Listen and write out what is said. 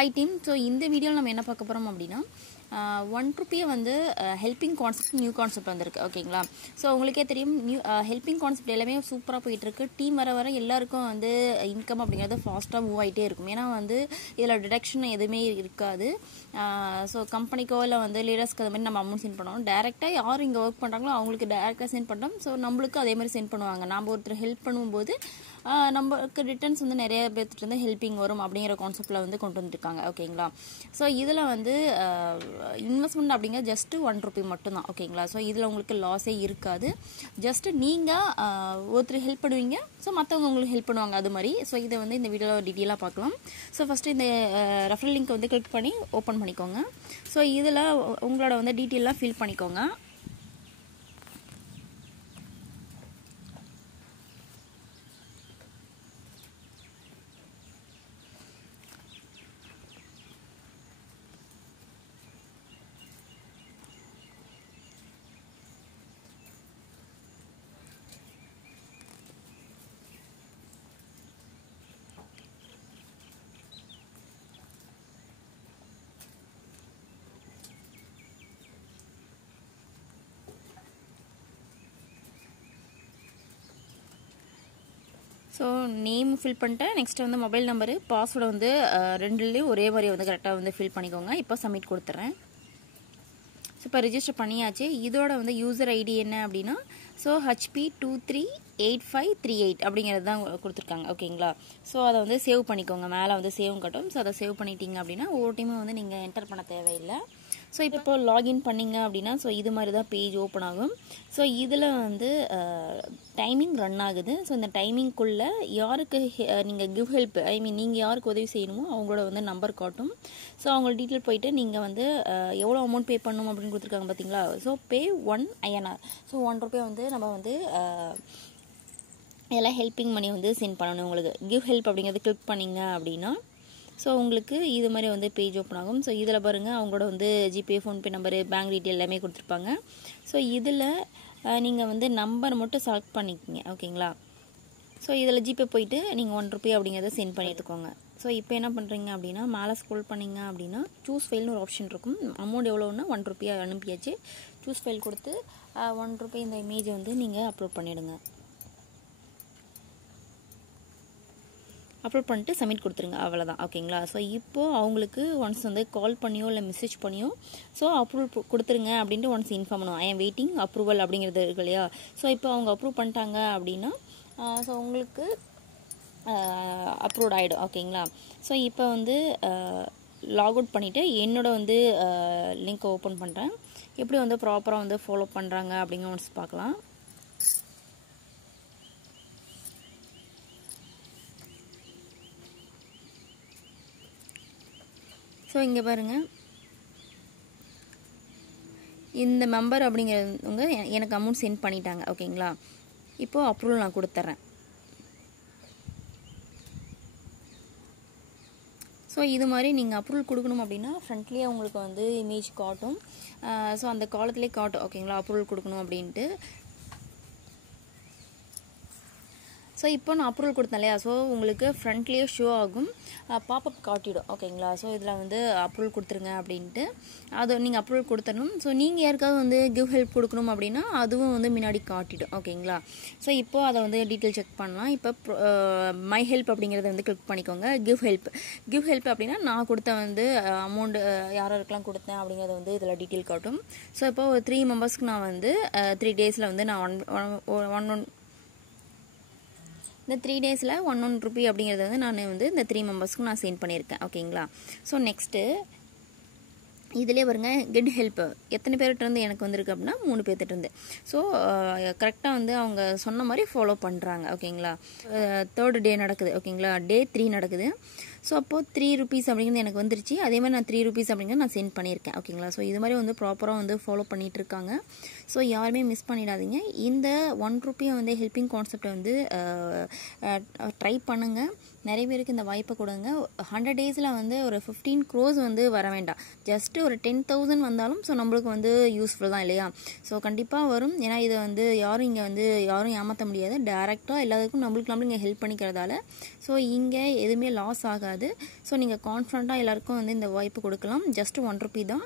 Hi team. So இந்த வீடியோல நம்ம என்ன பார்க்க போறோம் அப்படினா 1 ரூபாய் வந்து ஹெல்பிங் கான்செப்ட் நியூ கான்செப்ட் வந்திருக்கு ஓகேங்களா சோ உங்களுக்கே தெரியும் நியூ ஹெல்பிங் கான்செப்ட் எல்லாமே சூப்பரா போயிட்டு இருக்கு டீம் வர எல்லாருக்கும் வந்து இன்கம் அப்படிங்கிறது ஃபாஸ்டா மூவ் ஆயிட்டே இருக்கும் ஏனா வந்து இதல டிடக்ஷன் எதுமே இருக்காது சோ கம்பெனிக்கோ இல்ல வந்து லீடர்ஸ்க்கு அந்த மாதிரி நம்ம அமௌண்ட் சென்ட் பண்ணுவோம் டைரக்ட்டா யார் இங்க வர்க் பண்றாங்களோ அவங்களுக்கு டைரக்ட்டா சென்ட் பண்றோம் சோ நமக்கு அதே மாதிரி சென்ட் பண்ணுவாங்க நாம ஒருத்தர் ஹெல்ப் பண்ணும்போது நமக்கு ரிட்டர்ன்ஸ் வந்து நிறைய பேர்ட்ட இருந்து ஹெல்பிங் வரும் அப்படிங்கற கான்செப்ட்ல வந்து கொண்டு வந்திருக்காங்க ஓகேங்களா சோ இதுல வந்து இன்வெஸ்ட்மென்ட் அப்படிங்க ஜஸ்ட் 1 ரூபாய் மட்டும் தான் ஓகேங்களா சோ இதுல உங்களுக்கு லாஸே இருக்காது ஜஸ்ட் நீங்க ஒருத்தர் ஹெல்ப் பண்ணுவீங்க சோ மத்தவங்க உங்களுக்கு ஹெல்ப் பண்ணுவாங்க அது மாதிரி சோ இத வந்து இந்த வீடியோல டீடைலா பார்க்கலாம் சோ ஃபர்ஸ்ட் இந்த ரெஃபரல் லிங்க் வந்து கிளிக் பண்ணி ஓபன் பண்ணிக்கோங்க சோ இதுல உங்களோட வந்து டீடைலா ஃபில் பண்ணிக்கோங்க So name fill பண்ணிட்டேன் நெக்ஸ்ட் வந்து மொபைல் நம்பர் பாஸ்வேர்ட் வந்து ரெண்டுலயும் ஒரே மாதிரி வந்து கரெக்ட்டா வந்து fill பண்ணிக்கோங்க இப்போ சப்மிட் கொடுத்துறேன் சோ இப்போ ரெஜிஸ்டர் பண்ணியாச்சு இதோட வந்து யூசர் ஐடி என்ன அப்படினா சோ HP238538 அப்படிங்கறது தான் கொடுத்திருக்காங்க ஓகேங்களா சோ அத வந்து சேவ் பண்ணிக்கோங்க மேல வந்து சேவ் கட்டும் சோ அத சேவ் பண்ணிட்டீங்க அப்படினா ஒவ்வொரு டைமும் வந்து நீங்க என்டர் பண்ண தேவையில்லை சோ இப்போ லாகின் பண்ணீங்க அப்படினா சோ இது மாதிரி தான் பேஜ் ஓபன் ஆகும் சோ இதுல வந்து டைமிங் ரன் ஆகுது சோ இந்த டைமிங் குள்ள யாருக்கு நீங்க கிவ் ஹெல்ப் ஐ மீன் நீங்க யாருக்கு உதவி செய்யணுமோ அவங்களோட வந்து நம்பர் காட்டும் சோ அவங்க டீடைல் போய்ட்டு நீங்க வந்து எவ்வளவு அமௌண்ட் பே பண்ணனும் அப்படினு கொடுத்திருக்காங்க பாத்தீங்களா சோ பே 1 INR சோ 1 ரூபாய் வந்து நம்ம வந்து எல்லா ஹெல்பிங் மணி வந்து சென்ட் பண்ணனும் உங்களுக்கு கிவ் ஹெல்ப் அப்படிங்கறது கிளிக் பண்ணீங்க அப்படினா சோ உங்களுக்கு இது மாதிரி வந்து பேஜ் ஓபன் ஆகும் சோ இதல பாருங்க அவங்களோட வந்து ஜிபே ஃபோன் பே நம்பர் பேங்க் டீடைல் எல்லாமே கொடுத்திருப்பாங்க சோ இதுல நீங்க வந்து நம்பர் மட்டும் செலக்ட் பண்ணிக்கங்க ஓகேங்களா சோ இதல ஜிபே போய்ட்டு நீங்க 1 ரூபாய் அப்படிங்கறத சென்ட் பண்ணிட்டுக்கோங்க சோ இப்போ என்ன பண்றீங்க அப்படினா மேல ஸ்க்ரோல் பண்ணீங்க அப்படினா சூஸ் ஃபைல்னு ஒரு ஆப்ஷன் இருக்கும் அமௌண்ட் எவ்வளவுனா 1 ரூபாய் அனுப்பியாச்சு சூஸ் ஃபைல் கொடுத்து 1 ரூபாய் இந்த இமேஜ் வந்து நீங்க அப்லோட் பண்ணிடுங்க அப்லோட் பண்ணிட்டு சப்மிட் கொடுத்துருங்க அவ்வளவுதான் ஓகேங்களா சோ இப்போ அவங்களுக்கு ஒன்ஸ் வந்து கால் பண்ணியோ இல்ல மெசேஜ் பண்ணியோ சோ அப்ரூவல் கொடுத்துருங்க அப்படினு ஒன்ஸ் இன்ஃபார்ம் பண்ணுவோம் ஐ அம் வெயிட்டிங் அப்ரூவல் அப்படிங்கிறது இருக்கு இல்லையா சோ இப்போ அவங்க அப்ரூவ் பண்ணிட்டாங்க அப்படினா சோ உங்களுக்கு அப்ரூவ் ஆயிடும் ஓகேங்களா சோ இப்போ வந்து லாக் அவுட் பண்ணிட்டு என்னோட வந்து லிங்க் ஓபன் பண்றேன் எப்படி வந்து ப்ராப்பரா வந்து ஃபாலோ பண்றாங்க அப்படிங்க ஒன்ஸ் பார்க்கலாம் சோ இங்க பாருங்க இந்த மெம்பர் அப்படிங்கறவங்க எனக்கு அமௌண்ட் சென்ட் பண்ணிட்டாங்க ஓகேங்களா இப்போ அப்ரூவல் நான் கொடுத்துறேன் சோ இது மாதிரி நீங்க அப்ரூவல் கொடுக்கணும் அப்படினா ஃப்ரண்ட்லயே உங்களுக்கு வந்து இமேஜ் காட்டும் சோ அந்த காலத்திலே காட்டும் ஓகேங்களா அப்ரூவல் கொடுக்கணும் அப்படினு சோ இப்போ நான் அப்ரூவல் கொடுத்தேன்லையா சோ உங்களுக்கு ஃப்ரண்ட்லயே ஷோ ஆகும் பாப்அப் காட்டிடும் ஓகேங்களா சோ இதல வந்து அப்ரூவல் கொடுத்துருங்க அப்படினு அது நீங்க அப்ரூவல் கொடுத்தறணும் சோ நீங்க யாருக்காவது வந்து கிவ் ஹெல்ப் கொடுக்கணும் அப்படினா அதுவும் வந்து முன்னாடி காட்டிடும் ஓகேங்களா சோ இப்போ அத வந்து டீடைல் செக் பண்ணலாம் இப்போ மை ஹெல்ப் அப்படிங்கறத வந்து கிளிக் பண்ணிக்கோங்க கிவ் ஹெல்ப் அப்படினா நான் கொடுத்த வந்து அமௌண்ட் யாராருக்கெல்லாம் கொடுத்தேன் அப்படிங்கறது வந்து இதல டீடைல் காட்டும் சோ இப்போ 3 மெம்பர்ஸ்க்கு நான் வந்து 3 டேஸ்ல வந்து நான் இந்த 3 டேஸ்ல 1 ரூபாய் அப்படிங்கறது வந்து நான் வந்து இந்த 3 மெம்பர்ஸ்க்கு நான் சென்ட் பண்ணிருக்கேன் ஓகேங்களா சோ நெக்ஸ்ட் இதுலயே பாருங்க கெட் ஹெல்ப் எத்தனை பேர்ட்ட இருந்து எனக்கு வந்திருக்கு அப்படினா 3 பேர்ட்ட இருந்து சோ கரெக்ட்டா வந்து அவங்க சொன்ன மாதிரி ஃபாலோ பண்றாங்க ஓகேங்களா 3rd டே நடக்குது ஓகேங்களா டே 3 நடக்குது சோ அப்போ 3 ரூபீஸ் அப்படிங்கிறது எனக்கு வந்துருச்சு அதே மாதிரி நான் 3 ரூபீஸ் அப்படிங்கறது நான் சென்ட் பண்ணிருக்கேன் ஓகேங்களா சோ இது மாதிரி வந்து ப்ராப்பரா வந்து ஃபாலோ பண்ணிட்டு இருக்காங்க சோ யாருமே மிஸ் பண்ணிடாதீங்க இந்த 1 ரூபாய் வந்து ஹெல்பிங் கான்செப்ட் வந்து ட்ரை பண்ணுங்க நிறைய பேருக்கு இந்த வாய்ப்பை கொடுங்க 100 டேஸ்ல வந்து ஒரு 15 crores வந்து வர வேண்டாம் ஜஸ்ட் ஒரு 10,000 வந்தாலும் சோ நமக்கு வந்து யூஸ்ஃபுல் தான் இல்லையா சோ கண்டிப்பா வரும் ஏனா இது வந்து யாரும் இங்க வந்து ஏமாத்த முடியாது டைரக்ட்டா எல்லாத்துக்கும் நமக்கு ஹெல்ப் பண்ணிக்கிறதால சோ இங்க எதுமே லாஸ் ஆகாது இருக்காது. ஸோ நீங்கள் கான்ஃபிடண்ட்டாக எல்லாருக்கும் வந்து இந்த வாய்ப்பு கொடுக்கலாம். ஜஸ்ட் 1 ரூபி தான்.